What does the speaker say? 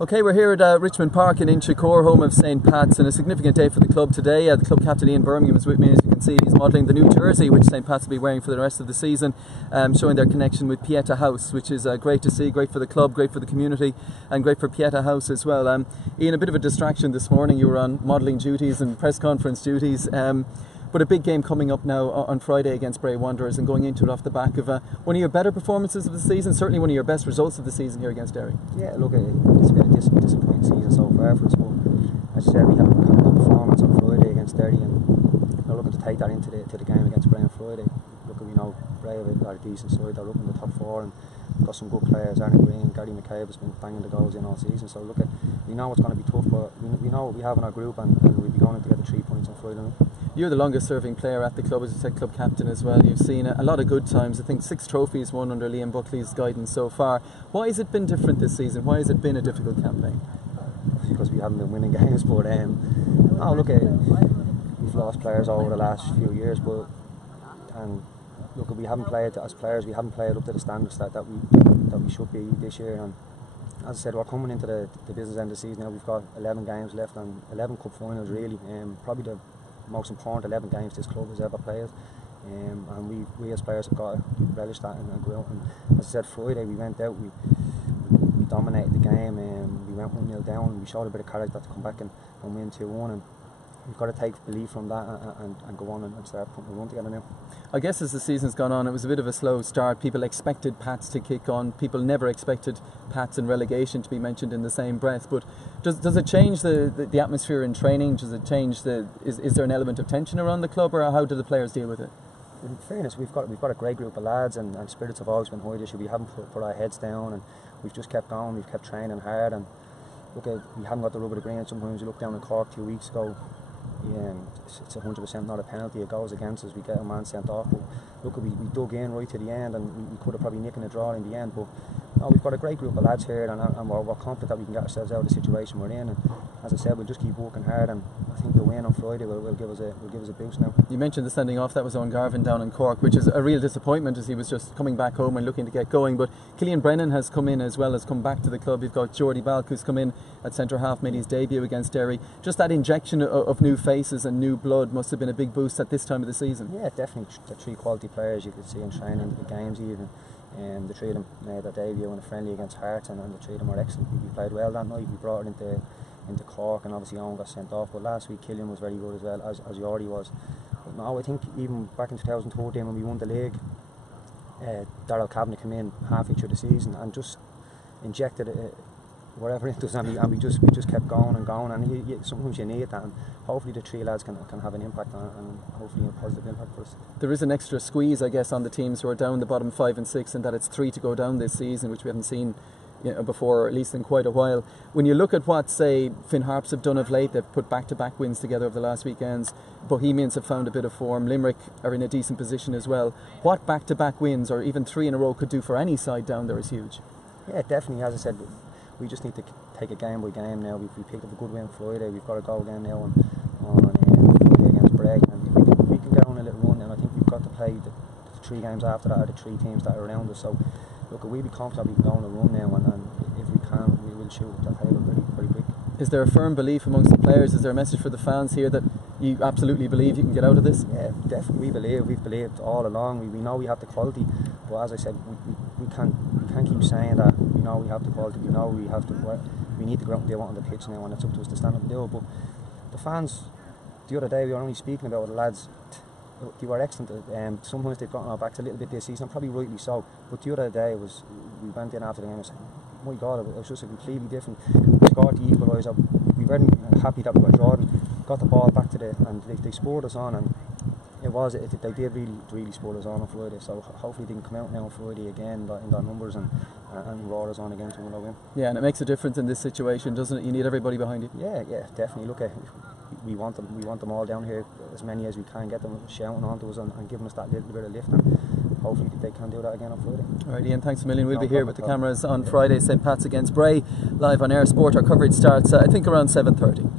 Okay, we're here at Richmond Park in Inchicore, home of St Pat's, and a significant day for the club today. The club captain Ian Bermingham is with me. As you can see, he's modelling the new jersey which St Pat's will be wearing for the rest of the season, showing their connection with Pieta House, which is great to see, great for the club, great for the community, and great for Pieta House as well. Ian, a bit of a distraction this morning. You were on modelling duties and press conference duties. But a big game coming up now on Friday against Bray Wanderers, and going into it off the back of one of your better performances of the season, certainly one of your best results of the season here against Derry. Yeah, look, it's been a disappointing season so far for us, but as you said, we had a good performance on Friday against Derry, and we're looking to take that into the game against Bray on Friday. Look, we know Bray are a decent side, they're up in the top four, and got some good players. Aaron Green, Gary McCabe has been banging the goals in all season, so look, we know it's going to be tough, but we know what we have in our group, and we'll be going to get the 3 points on Friday night. You're the longest serving player at the club, as you said, club captain as well. You've seen a lot of good times. I think 6 trophies won under Liam Buckley's guidance so far. Why has it been different this season? Why has it been a difficult campaign? Because we haven't been winning games, but no, look, we've lost players over the last few years, but look, we haven't played as players. We haven't played up to the standards that we should be this year. And as I said, we're coming into the business end of the season now. We've got 11 games left and 11 cup finals really. Probably the most important 11 games this club has ever played, and we as players have got to relish that and go out. And as I said, Friday we went out, we dominated the game, and we went 1-0 down. We showed a bit of character to come back and win 2-1, and we've got to take belief from that and go on and start putting the run together now. I guess as the season's gone on, it was a bit of a slow start. People expected Pats to kick on. People never expected Pats and relegation to be mentioned in the same breath. But does it change the atmosphere in training? Does it change is there an element of tension around the club, or how do the players deal with it? In fairness, we've got a great group of lads, and spirits have always been high this year. We haven't put our heads down, and we've just kept going. We've kept training hard, and look, we haven't got the rub of the green. Sometimes you look down in Cork 2 weeks ago. Yeah, it's 100% not a penalty. It goes against us. We get a man sent off. But look, we dug in right to the end, and we could have probably nicked a draw in the end. But no, we've got a great group of lads here, and we're confident that we can get ourselves out of the situation we're in. And as I said, we'll just keep working hard, and I think the win on Friday will give us a boost now. You mentioned the sending off. That was on Garvin down in Cork, which is a real disappointment, as he was just coming back home and looking to get going. But Killian Brennan has come in as well, as come back to the club. You've got Jordy Balk, who's come in at centre half, made his debut against Derry. Just that injection of new faces and new blood must have been a big boost at this time of the season. Yeah, definitely. The 3 quality players you could see in training, the games even. The 3 of them made their debut in a friendly against Hearts, and the 3 of them were excellent. We played well that night. We brought it into Cork, and obviously Owen got sent off. But last week Killian was very good as well, as Jordy was. But no, I think even back in 2013 when we won the league, Darryl Kavanagh came in halfway through the season and just injected whatever into us, and we just kept going and going. And sometimes you need that, and hopefully the 3 lads can have an impact on it, and hopefully a positive impact for us. There is an extra squeeze, I guess, on the teams who are down the bottom 5 and 6, and that it's 3 to go down this season, which we haven't seen before, or at least in quite a while. When you look at what, say, Finn Harps have done of late, they've put back-to-back wins together over the last weekends. Bohemians have found a bit of form. Limerick are in a decent position as well. What back-to-back wins, or even 3 in a row, could do for any side down there is huge. Yeah, definitely. As I said, we just need to take it game by game now. We picked up a good win Friday. We've got to go again now on Friday against Bray, and we can get on a little run. And I think we've got to play the 3 games after that are the 3 teams that are around us. So look, we'll be confident we can go on a run now, and if we can, we will shoot that table pretty quick. Is there a firm belief amongst the players? Is there a message for the fans here that you absolutely believe you can get out of this? Yeah, definitely. We've believed all along. We know we have the quality, but as I said, we can't keep saying that. We know we have the quality. We know we have to work. We need to go out and do it on the pitch now, and it's up to us to stand up and do it. But the fans, the other day we were only speaking about the lads. They were excellent. Sometimes they've gotten our backs a little bit this season, probably rightly so. But the other day we went in after the game and said, my God, it was just a completely different. We scored the equaliser. We weren't happy that we got Jordan. Got the ball back to and they spurred us on, and they did really spur us on Friday. So hopefully they can come out now on Friday again in their numbers and roar us on again to win. Yeah, and it makes a difference in this situation, doesn't it? You need everybody behind you. Yeah, definitely. Look, we want them all down here, as many as we can, get them shouting on to us and giving us that little bit of lift, and hopefully they can do that again on Friday. Alright, Ian, thanks a million. We'll be here with the cameras on Friday, St Pat's against Bray, live on Air Sport. Our coverage starts I think around 7:30.